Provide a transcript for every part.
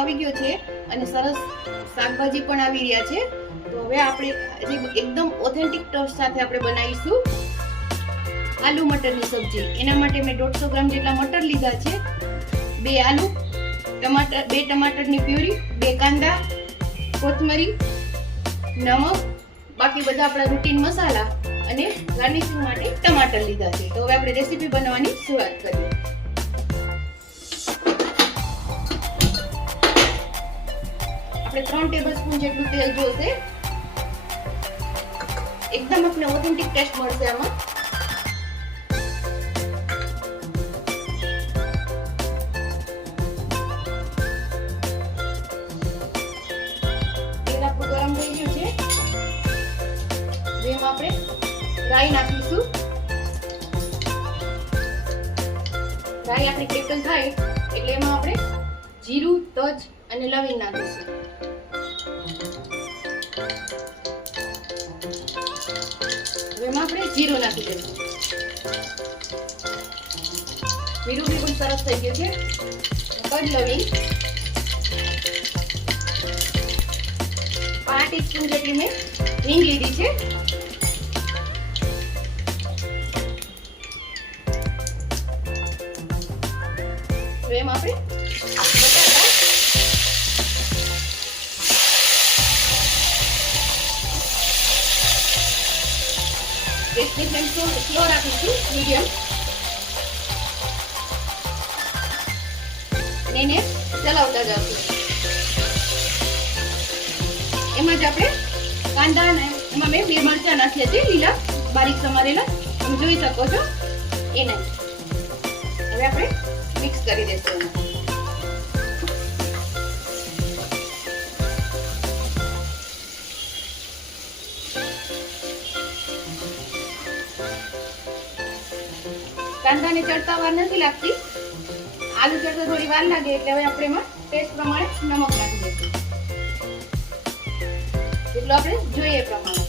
આવી ગયો છે અને સરસ શાકભાજી પણ આવી રહ્યા છે. તો હવે આપણે એકદમ ઓથેન્ટિક ટેસ્ટ સાથે આપણે બનાવીશું આલુ મટરની સબ્જી. એના માટે મેં 150 ગ્રામ જેટલા મટર લીધા છે, 2 આલુ, ટમાટર, 2 ટમાટરની પ્યુરી, 2 કાંદા, કોથમરી, નમક, બાકી બધા આપણા રૂટીન મસાલા અને ગાર્નિશિંગ માટે ટમાટર લીધા છે. તો હવે આપણે રેસીપી બનાવવાની શરૂઆત કરીએ. આપણે 3 ટેબલસ્પૂન જેટલું તેલ જોશે. એકદમ આપણે ઓથેન્ટિક ટેસ્ટ મળશે આમાં. તેલ આપણું ગરમ થઈ ગયું છે. એમાં આપણે રાઈ નાખીશું. રાઈ આપણી ક્રેકલ થાય એટલે એમાં આપણે જીરું, તજ અને લવિંગ નાખીશું. એમાં આપણે જીરું નાખી દઈશું. જીરું બિલકુલ સરસ થઈ ગયું છે. તજ, લવિંગ 5 ટીસ્પૂન જેટલી મેં હિંગ લીધી છે. એમાં આપણે ગેસની ફ્લેમ સ્લો રાખીશું, મીડિયમ. અને એને ચલાવતા જશું. એમાં જ આપણે કાંદા અને એમાં મેં 2 મરચાં નાખ્યા છે, લીલા બારીક સમારેલા, તમે જોઈ શકો છો. એને હવે આપણે મિક્સ કરી દઈશું. કાંદાને ચડતા વાર નથી લાગતી, આલુ ચડતા થોડી વાર લાગે એટલે હવે આપણે એમાં ટેસ્ટ પ્રમાણે નમક નાખી દઈશું, જેટલું આપણે જોઈએ એ પ્રમાણે.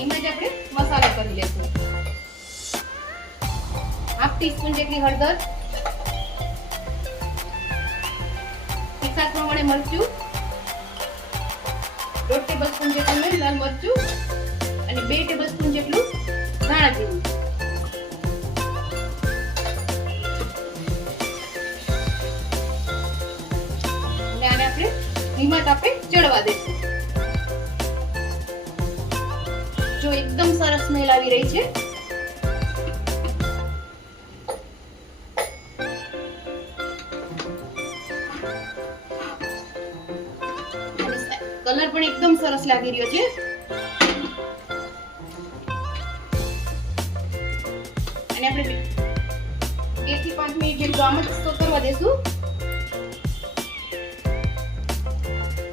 એમાં જ આપણે મસાલા કરી લઈશું. 1/2 ટીસ્પૂન જેટલી હળદર, તીખાસ પ્રમાણે મરચું, 1/2 ટેબલસ્પૂન જેટલું લાલ મરચું અને 2 ટેબલસ્પૂન જેટલું ધાણા જીરું. અને આને આપણે ધીમા તાપે ચડવા દઈશું. જો એકદમ સરસ સ્મેલ આવી રહી છે. કલર પણ એકદમ સરસ લાગી રહ્યો છે. અને આપણે 2 થી 5 મિનિટ જેટલું આમ જ સ્ટોક કરવા દેશું.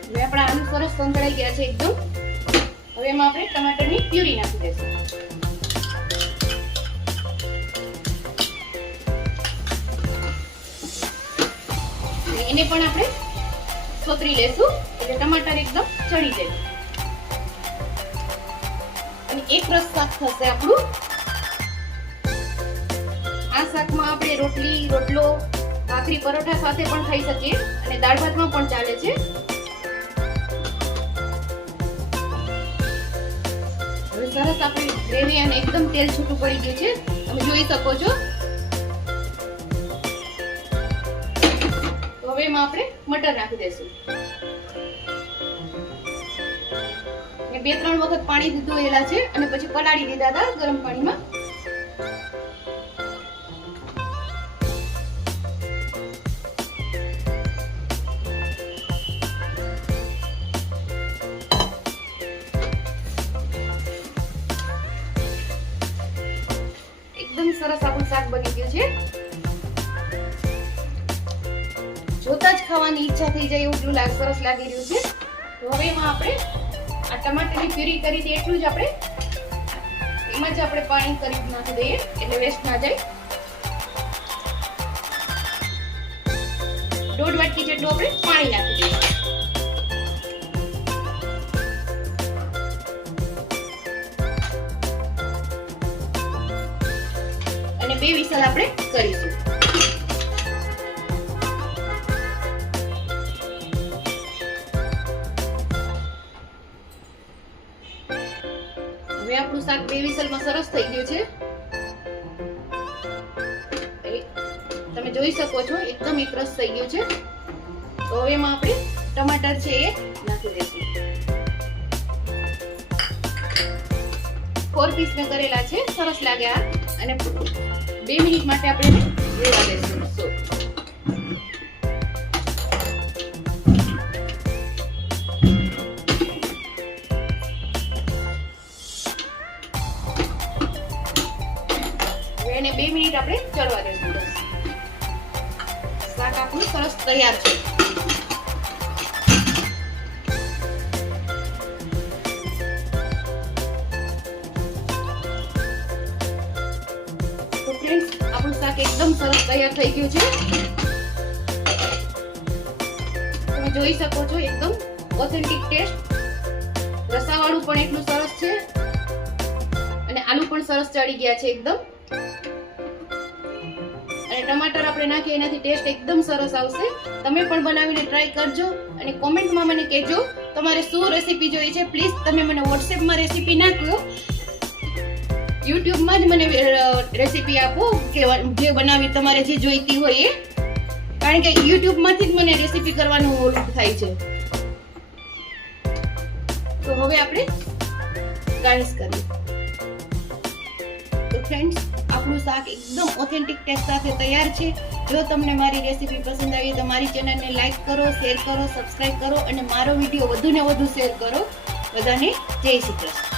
હવે આપણા આલુ સરસ સંતળાઈ ગયા છે એકદમ. હવે એમાં આપણે ટમાટરની પ્યુરી નાખી દઈશું. એને પણ આપણે સોતરી લેશું એટલે ટમાટર એકદમ ચડી જાય અને એક રસ શાક થશે આપણું. આ શાકમાં આપણે રોટલી, રોટલો, ભાખરી, પરોઠા સાથે પણ ખાઈ શકીએ અને દાળ ભાતમાં પણ ચાલે છે. સરસ આપણી ગ્રેવી અને એકદમ તેલ છૂટું પડી ગયું છે, તમે જોઈ શકો છો. તો હવે એમાં આપણે મટર નાખી દઈશું. 2-3 વખત પાણી ધોયેલા છે અને પછી પલાળી દીધા હતા ગરમ પાણીમાં. સરસ આપણું શાક બની ગયું છે. જોતા જ ખાવાની ઈચ્છા થઈ જાય એવું સરસ લાગી રહ્યું છે. તો હવે એમાં આપણે આ ટમાટરની પ્યુરી કરી દઈએ એટલું જ આપણે એમાં જ આપણે પાણી કરી નાખી દઈએ એટલે વેસ્ટ ના જાય. 1.5 વાટકી જેટલું આપણે પાણી નાખી દઈએ. 2 વિસલ આપણે કરીશું. હવે આપણું શાક 2 વિસલમાં સરસ થઈ ગયું છે. તમે જોઈ શકો છો એકદમ એકરસ થઈ ગયું છે. તો હવે એમાં આપણે ટમાટર છે એ નાખી દઈશું. 4 પીસ મેં કરેલા છે, સરસ લાગે આ. અને 2 મિનિટ માટે આપણે રેવા દઈશું. એને 2 મિનિટ આપણે ચડવા દઈશું. શાક આપણું સરસ તૈયાર છે. તો ફ્રેન્ડ્સ, આપણું શાક એકદમ સરસ તૈયાર થઈ ગયું છે. તમે જોઈ શકો છો એકદમ ઓથેન્ટિક ટેસ્ટ. રસાવાળું પણ એટલું સરસ છે અને આલુ પણ સરસ ચડી ગયા છે એકદમ. અને ટમાટર આપણે નાખીએ એનાથી ટેસ્ટ એકદમ સરસ આવશે. તમે પણ બનાવીને ટ્રાય કરજો અને કોમેન્ટમાં મને કહેજો તમારે શું રેસીપી જોઈએ છે. પ્લીઝ તમે મને વોટ્સએપમાં રેસીપી નાખો, યુટ્યુબમાં જ મને રેસીપી આપો કે જે બનાવી તમારે જે જોઈતી હોય એ. કારણ કે યુટ્યુબમાંથી જ મને રેસીપી કરવાનું થાય છે. તો હવે આપણે ગાર્નિશ કરીએ. તો ફ્રેન્ડ્સ, આપણું શાક એકદમ ઓથેન્ટિક ટેસ્ટ સાથે તૈયાર છે. જો તમને મારી રેસીપી પસંદ આવી તો મારી ચેનલને લાઈક કરો, શેર કરો, સબસ્ક્રાઇબ કરો અને મારો વિડીયો વધુ ને વધુ શેર કરો. બધાને જય શ્રી કૃષ્ણ.